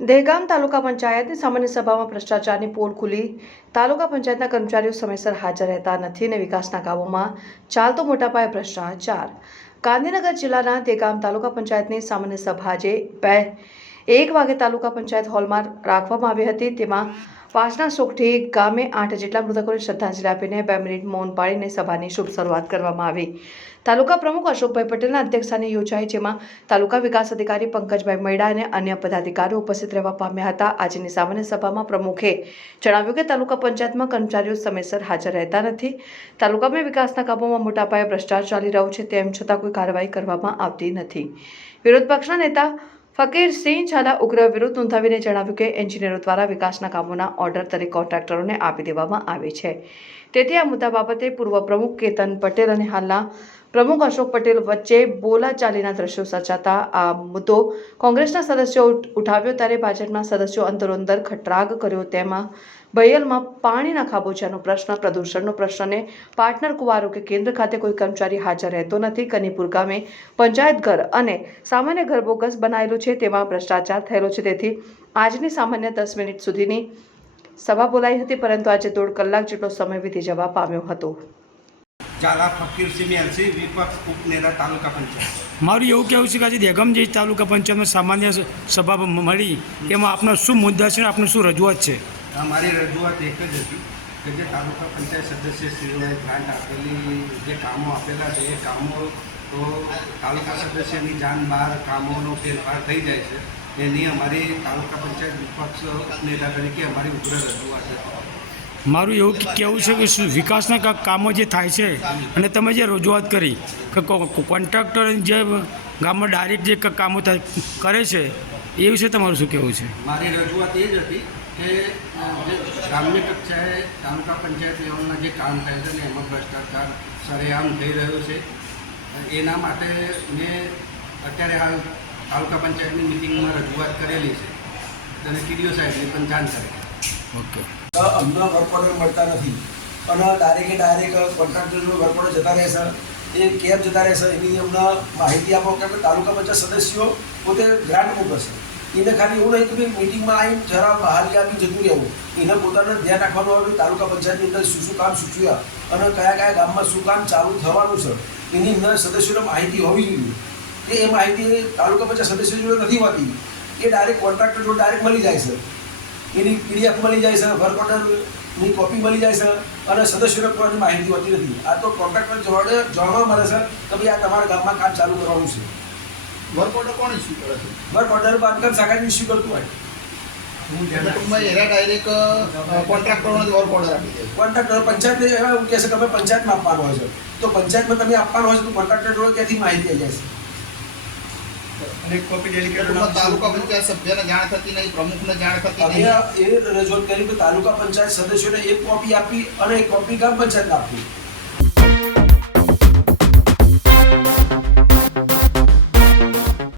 દહેગામ તાલુકા પંચાયતની સામાન્ય સભામાં ભ્રષ્ટાચારની પોલ ખુલી. તાલુકા પંચાયતના કર્મચારીઓ સમયસર હાજર રહેતા નથી અને વિકાસના કામોમાં ચાલતો મોટા પાયે ભ્રષ્ટાચાર. ગાંધીનગર જિલ્લાના દેગામ તાલુકા પંચાયતની સામાન્ય સભા આજે બે એક વાગે તાલુકા પંચાયત હોલમાં રાખવામાં આવી હતી. તેમાં પાછના સોગઠી ગામે આઠ જેટલા મૃતકોને શ્રદ્ધાંજલિ આપીને બે મિનિટ મૌન પાડીને સભાની શુભ શરૂઆત કરવામાં આવી. તાલુકા પ્રમુખ અશોકભાઈ પટેલના અધ્યક્ષસ્થાને યોજાઈ, જેમાં તાલુકા વિકાસ અધિકારી પંકજભાઈ મૈડા અને અન્ય પદાધિકારીઓ ઉપસ્થિત રહેવા પામ્યા હતા. આજની સામાન્ય સભામાં પ્રમુખે જણાવ્યું કે તાલુકા પંચાયતમાં કર્મચારીઓ સમયસર હાજર રહેતા નથી. તાલુકામાં વિકાસના કામોમાં મોટા પાયે ભ્રષ્ટાચાર ચાલી રહ્યો છે, તેમ છતાં કોઈ કાર્યવાહી કરવામાં આવતી નથી. વિરોધ પક્ષના નેતા ફકીરસિંહ ઝાલા ઉગ્ર વિરુદ્ધ નોંધાવીને જણાવ્યું કે એન્જિનિયરો દ્વારા વિકાસના કામોના ઓર્ડર તરીકે કોન્ટ્રાક્ટરોને આપી દેવામાં આવે છે. તેથી આ મુદ્દા બાબતે પૂર્વ પ્રમુખ કેતન પટેલ અને હાલના પ્રમુખ અશોક પટેલ વચ્ચે બોલાચાલીના દ્રશ્યો સર્જાતા આ મુદ્દો કોંગ્રેસના સદસ્યો ઉઠ- ઉઠાવ્યો ત્યારે ભાજપના સદસ્યો અંદરોઅંદર ખટરાગ કર્યો. તેમાં બયલમાં પાણીના ખાબોચિયાનો પ્રશ્ન, પ્રદૂષણનો પ્રશ્ન અને પાર્ટનર કુવારો કે કેન્દ્ર ખાતે કોઈ કર્મચારી હાજર રહેતો નથી. કનીપુર ગામે પંચાયત ઘર અને સામાન્ય ઘર બોગસ બનાવેલું છે. તેમાં ભ્રષ્ટાચાર થયેલો છે. તેથી આજની સામાન્ય દસ મિનિટ સુધીની સભા બોલાઈ હતી, પરંતુ આજે દોઢ કલાક જેટલો સમય વીતી જવા પામ્યો હતો. ઝાલા ફકીરસિંહ એલસી વિપક્ષ ઉપનેતા તાલુકા પંચાયત. મારું એવું કહેવું છે કે આજે દેગમ જે તાલુકા પંચાયતમાં સામાન્ય સભા મળી એમાં આપનો શું મુદ્દા છે આપનું શું રજૂઆત છે? અમારી રજૂઆત એક જ હતી કે જે તાલુકા પંચાયત સદસ્યશ્રીઓએ ગ્રાન્ટ આપેલી જે કામો આપેલા છે એ કામો તો તાલુકા સદસ્યની જાન બહાર કામોનો ફેરફાર થઈ જાય છે. એની અમારી તાલુકા પંચાયત વિપક્ષ ઉપનેતા તરીકે અમારી ઉગ્ર રજૂઆત હતી. મારું એવું કહેવું છે કે શું વિકાસના કા- કામો જે થાય છે, અને તમે જે રજૂઆત કરી કે કોન્ટ્રાક્ટર જે ગામમાં ડાયરેક્ટ જે કામો થાય કરે છે, એ વિશે તમારું શું કહેવું છે? મારી રજૂઆત એ જ હતી કે ગ્રામ્ય કક્ષાએ તાલુકા પંચાયત લેવલના જે કામ થાય છે ને એમાં ભ્રષ્ટાચાર સરેઆમ થઈ રહ્યો છે. એના માટે મેં અત્યારે હાલ તાલુકા પંચાયતની મિટિંગમાં રજૂઆત કરેલી છે. અને ટીડીઓ સાહેબની પણ જાણ કરેલી. ઓકે. અમને વર્ક મળતા નથી. અને ડાયરેક્ટ ડાયરેક્ટ કોન્ટ્રાક્ટરનો વર્ક ઓર્ડર જતા રહેશે એ કેમ જતા રહેશે એની અમને માહિતી આપો કે તાલુકા પંચાયત સદસ્યો પોતે ગ્રાન્ટ મોકલશે એને ખાલી એવું નહીં કે મિટિંગમાં આવીને જરા બહાર આવી જતું રહેવું. એને પોતાને ધ્યાન રાખવાનું આવે તાલુકા પંચાયતની અંદર શું શું કામ સૂચવ્યા અને કયા કયા ગામમાં શું કામ ચાલુ થવાનું છે. એની અંદર સદસ્યોને માહિતી હોવી જોઈએ. એ માહિતી તાલુકા પંચાયત સદસ્યો જોડે નથી હોતી. એ ડાયરેક્ટ કોન્ટ્રાક્ટર જોડે ડાયરેક્ટ મળી જાય છે. એની પીડીએફ મળી જાય છે વર્ક ઓર્ડરની કોપી મળી જાય છે અને સદસ્યોને પણ માહિતી હોતી નથી. આ તો કોન્ટ્રાક્ટર જોડે જાણવા મળે છે કે ભાઈ આ તમારા ગામમાં કામ ચાલુ કરવાનું છે. વર્ક ઓર્ડર કોણ ઇસ્યુ કરે છે? વર્ક ઓર્ડર બાંધકામ શાખા ઇસ્યુ કરતું હોય. કોન્ટ્રાક્ટર પંચાયત પંચાયતમાં આપવાનો હોય છે. તો પંચાયતમાં તમે આપવાનો હોય છે તો કોન્ટ્રાક્ટર જોડે ક્યાંથી માહિતી આવી જાય છે. ટૂંકમાં તાલુકા પંચાયત સભ્યને જાણ થતી નહીં પ્રમુખને જાણ થતી નહીં. એ રજૂઆત કરી કે તાલુકા પંચાયત સદસ્યોને એક કોપી આપી અને એક કોપી ગ્રામ પંચાયતને આપી.